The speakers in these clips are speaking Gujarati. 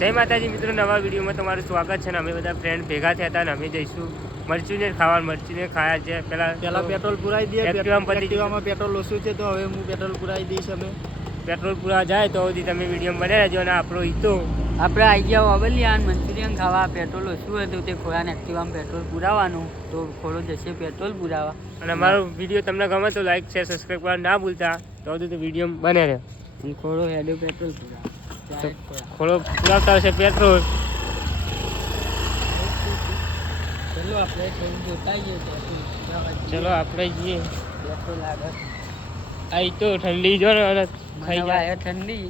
જય માતાજી મિત્રો નવા વિડીયોમાં તમારું સ્વાગત છે ને અમે બધા ફ્રેન્ડ ભેગા થયા હતા ને અમે જઈશું મરચુને ખાવા મરચુને ખાયા છે. પેલા પેલા પેટ્રોલ પુરાઈ દઈએ એક્ટિવામાં પેટ્રોલ ઓછું છે તો હવે હું પેટ્રોલ પુરાઈ દઈશ અમે. પેટ્રોલ પૂરા જાય તો સુધી તમે વીડિયો બને રહેજો અને આપણો ઈતો આપણે આવી ગયા ઓબલિયાન મંચુરિયન ખાવા પેટ્રોલ ઓછું હતું તે ખોરાને એક્ટિવામાં પેટ્રોલ પુરાવાનું તો ખોડો જશે પેટ્રોલ પુરાવા. અને અમારો વીડિયો તમને ગમે તો લાઈક શેર સબસ્ક્રાઈબ કરવા ના ભૂલતા તો સુધી વીડિયો બને રહે. ખોડો હેડો પેટ્રોલ પુરાવા. તો ખોરા. પુરાવતા હશે પેટ્રોલ. ચલો આપણે જઈએ. આઈ આગળ. ઠંડી જો ખાઈ જાય. ઠંડી.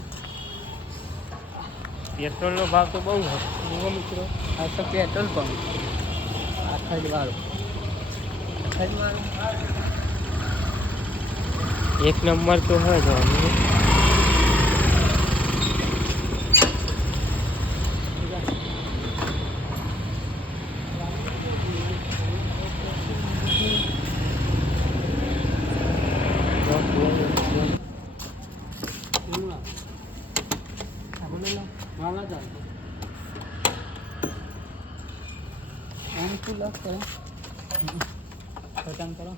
પેટ્રોલનો ભાવ તો બહુ જુઓ મિત્રો આ તો પેટ્રોલ પંપ. આખા જ વાળો એક નંબર તો હોય તો કરો ખતમ કરો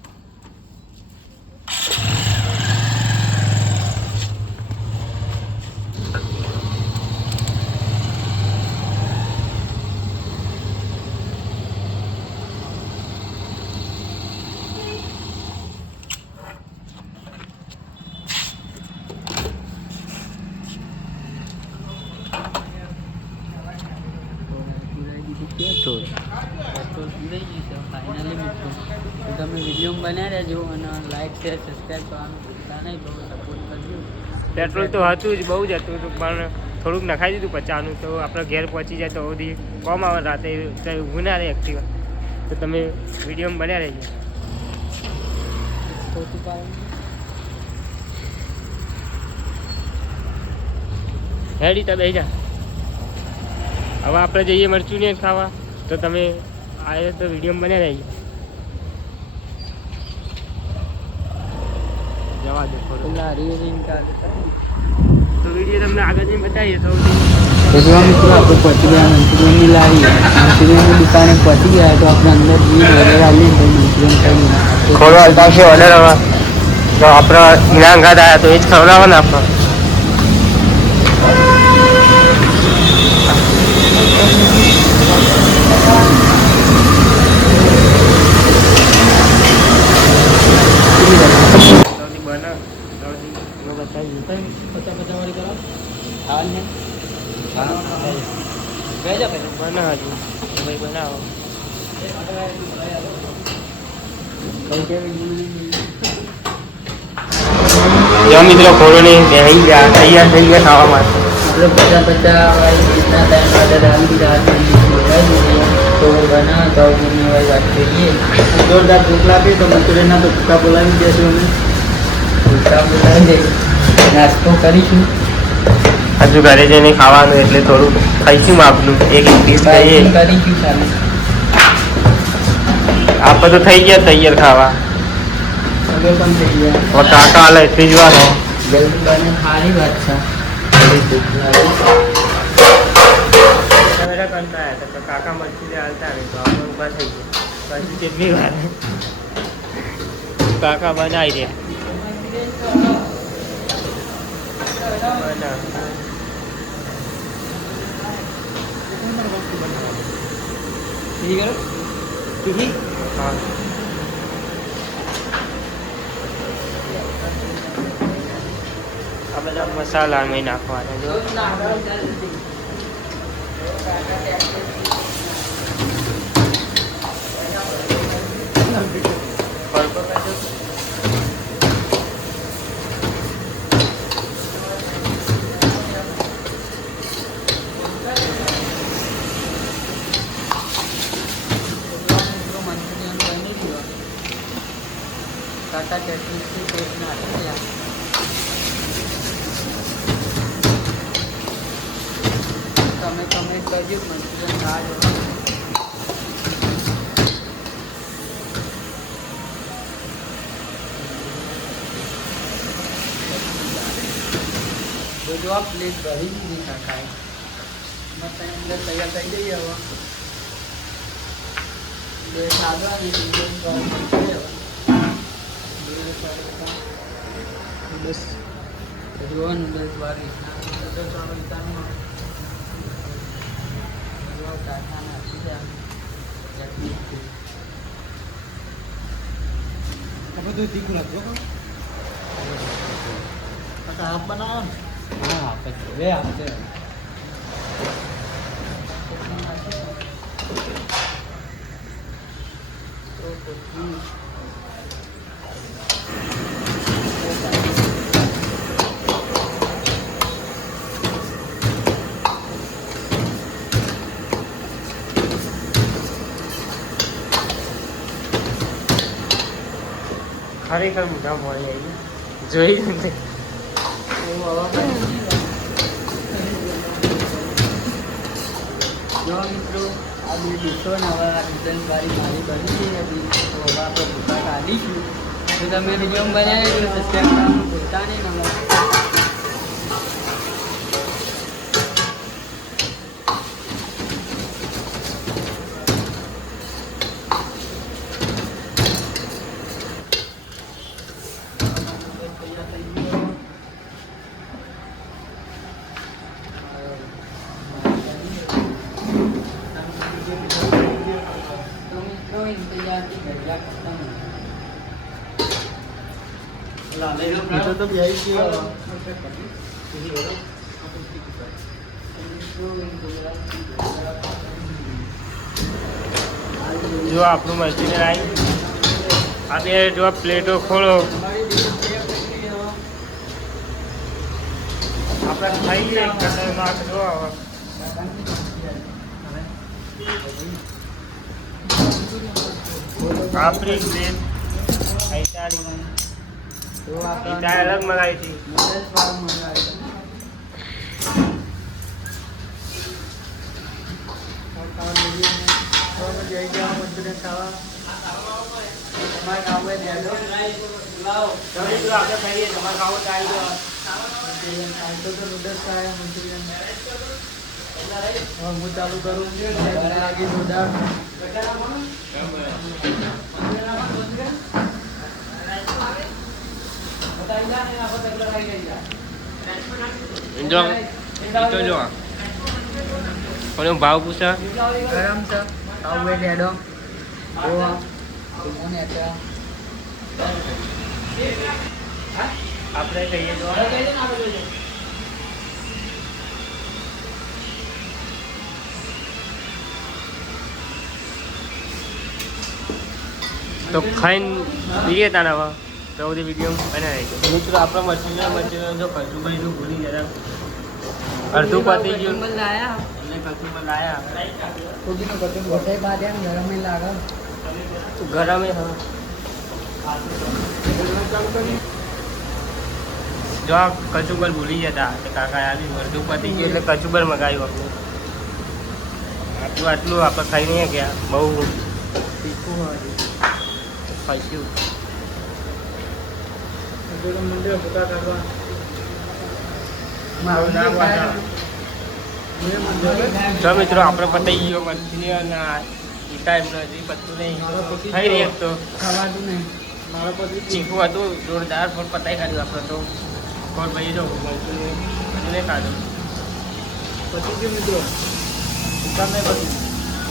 પેટ્રોલ પેટ્રોલ પૂરાઈ ગયું છે ફાઇનલી મિત્રો તો તમે વીડિયો રહેજો અને લાઈક શેર સબસ્ક્રાઈબ કરવાનું ભૂલતા નહીં. પેટ્રોલ તો હતું જ, બહુ જ હતું. પણ થોડુંક નખાઈ દીધું પચાસનું તો આપણે ઘેર પહોંચી જાય તો સુધી કોમ આવે રાતે ઊભું ના રહે એક્ટિવા તો તમે વીડિયો બન્યા રહેજો. હેડી તો બેસી જા. હવે આપણે જઈએ મરચું ને ખાવા. તો તમે આવ્યો તો વીડિયો બન્યા રહેજો. જવા દો થોડું. પેલા રીલિંગ ચાલુ તો વીડિયો તમને આગળ જઈને બતાવીએ તો તો મિત્રો આપણે પહોંચી ગયા મંચુરિયનની લારી. મંચુરિયનની દુકાને પહોંચી ગયા તો આપણે અંદર જઈને ઓર્ડર આવીએ તો મંચુરિયન ખાઈને થોડો અલતાવશે ઓર્ડર હવે તો આપણે નિરાંગાત આવ્યા તો એ જ ખવડાવો ને આપણે વાળી કરો ખાવાની છે બેજા પહેલા બના હજુ ભાઈ બનાવો જો મિત્રો કોરોની બેહી ગયા તૈયાર થઈ ગયા ખાવા માટે આપણે પચાસ પચાસ વાળી રીતના ત્રણ ઓર્ડર આવી દીધા તો બના તો એની વાળી વાત કરીએ જોરદાર ભૂખ લાગી તો મંચુરિયનના તો ભૂકા બોલાવી દેશું અમે ભૂખા બોલાવી દે નાસ્તો કરીશું. હજુ ઘરે જઈને ખાવાનું એટલે થોડું ખાઈશું આપનું એક પીસ ખાઈએ. કરીશું ચાલે? આપણે તો થઈ ગયા તૈયાર ખાવા. થઈ ગયા. હવે કાકા હાલે ફ્રીજવાનો સારી વાત છે. કેમેરા કરતા હતા તો કાકા મરચી હાલતા ને તો આપણે ઊભા થઈ ગયા. પછી કેટલી વાર? કાકા બનાવી દે બનાવ. હા આ બધા મસાલા મેં નાખવાના જો ફરકો કાઢો. મંચુરિયન ટાટા ચટણીથી ટેસ્ટ નાખેલા તમે કમેન્ટ કરજો મંચુરિયન ખાજો બધું આ પ્લેટ ભરી દીધી કાકાએ મસ્ત અંદર તૈયાર થઈ જઈએ હવે બે સાદો અને બીજો ગરમ થઈ હવે બે સાદો બસ જોવાનું દસ બાર રીતના દસ વાળો રીતના કારખાના આપી જાય ચટણી આ બધું તીખું નથી હો કાકા હાફ બનાવો ને હા આપે છે એ આપે ખરેખર મોટા મળી આવી જોઈ નથી જો મિત્રો, આ બે ડીશો ને હવે આ રિટર્ન વાળી મારી બની છે હવે આપણે ભૂકા કાઢીશું. તો તમે વીડિયો બનાવી સબસ્ક્રાઈબ કરવાનું ભૂલતા નહીં તો ગયો. જો આપણું મશીન આવી. આ બે જો પ્લેટો ખોલો. આપણે ખાઈએ. ખતરનાક જો હવે આપણી તો પૈસા અલગ મંગાવી હતી. હું ચાલુ કરું ગયા મંચુરિયન ખાવા તમારે કામ હોય દેજો તમે જો આપણે ખાઈએ તમારે ખાવું તો આવી જાઓ મંચુરિયન ખાય તો તો નૂડલ્સ ખાય મંચુરિયન હવે હું ચાલુ કરું ભૂખ લાગી જોરદાર જો તો જો પણ ભાવ પૂછા? ગરમ છે. આવું લેડો ઓવા મને આપણે કહીએ જો તો ખાઈને પીએ તારા તો વીડિયો બનાવી છે. મિત્રો આપણા મશીન મશીન જો કચુભાઈ નું ભૂલી ગયા અડધું પતી ગયું. કચુંબર લાયા. કચુંબર લાયા. કોબીનો કચુંબર બધાય બાદ એમ ગરમ લાગે. ગરમ હા જો આ કચુંબર ભૂલી જતા તો કાકા આવી અડધું પતી ગયું એટલે કચુંબર મગાવ્યું આપણે. આટલું આટલું આપણે ખાઈ નહીં ગયા બહુ તીખું હોય. ખાઈશું મંદિર ભૂકા કરવા મારું ના ના જો મિત્રો આપણે પતાઈ ગયો મછલી અને આ ઈ ટાઈમ હજી પતું નહીં થઈ રહી એક તો. ખવાતું નહીં. મારો પછી ચીકુ હતું જોરદાર પણ પતાઈ કાઢ્યું આપણે તો. કોણ ભાઈ જો મજૂરી હજુ નહીં. ખાધું. પછી ગયું મિત્રો? તમે પછી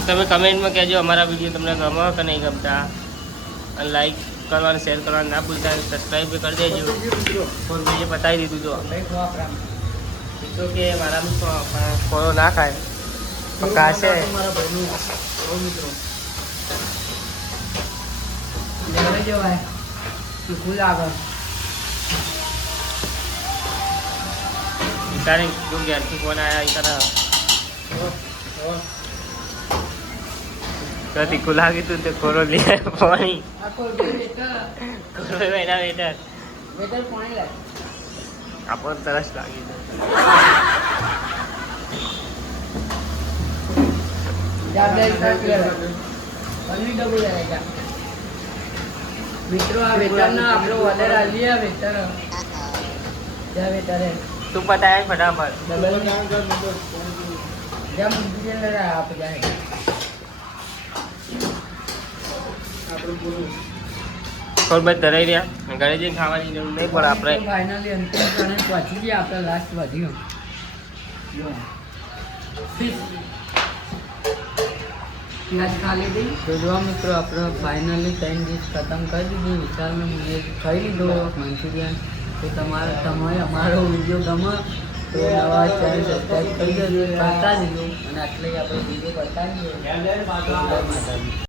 તમે કમેન્ટમાં કહેજો અમારા વીડિયો તમને ગમો કે નહીં ગમતા. અને લાઈક કરવાનું શેર કરવાનું, ના ભૂલતા સબસ્ક્રાઈબ કરી દેજો. ફોન ભાઈએ બતાવી દીધું પ્રામ તો કે મારા ફોનો ના ખાય. કાશે જો ઘેરથી ફોન આવ્યા ઈ હો, હો. તો તું લઈ આવ્યો પાણી. એના વેટર વેટર પાણી લાગે આપણને તરસ લાગી કરે મિત્રો આ વેટરનો આપણો વધારે આલી આ વેટર જા વેતર તું પતાય ફટાફટ. ડબલ કર. જ્યાં મંચુરિયન આપણે જાય. થોડું ધરાઈ રહ્યા. ઘરે જઈને ખાવાની જરૂર નહીં પણ આપણે ફાઇનલી અંતિમ ક્ષણે પહોંચી ગયા આપણે લાસ્ટ વધ્યું. પ્યાજ ખાલી હતી તો જો મિત્રો આપણે ફાઇનલી ત્રણ ડીશ ખતમ કરી દીધી. વિશાલને મેં ખાઈ લીધો. મંચુરિયન તો તમારે તમે અમારો વીડિયો ગમે તો નવા ચેનલ સબસ્ક્રાઈબ કરી દેજો. કરતા દેજો અને આટલે આપણે વીડિયો કરતા માતાજી.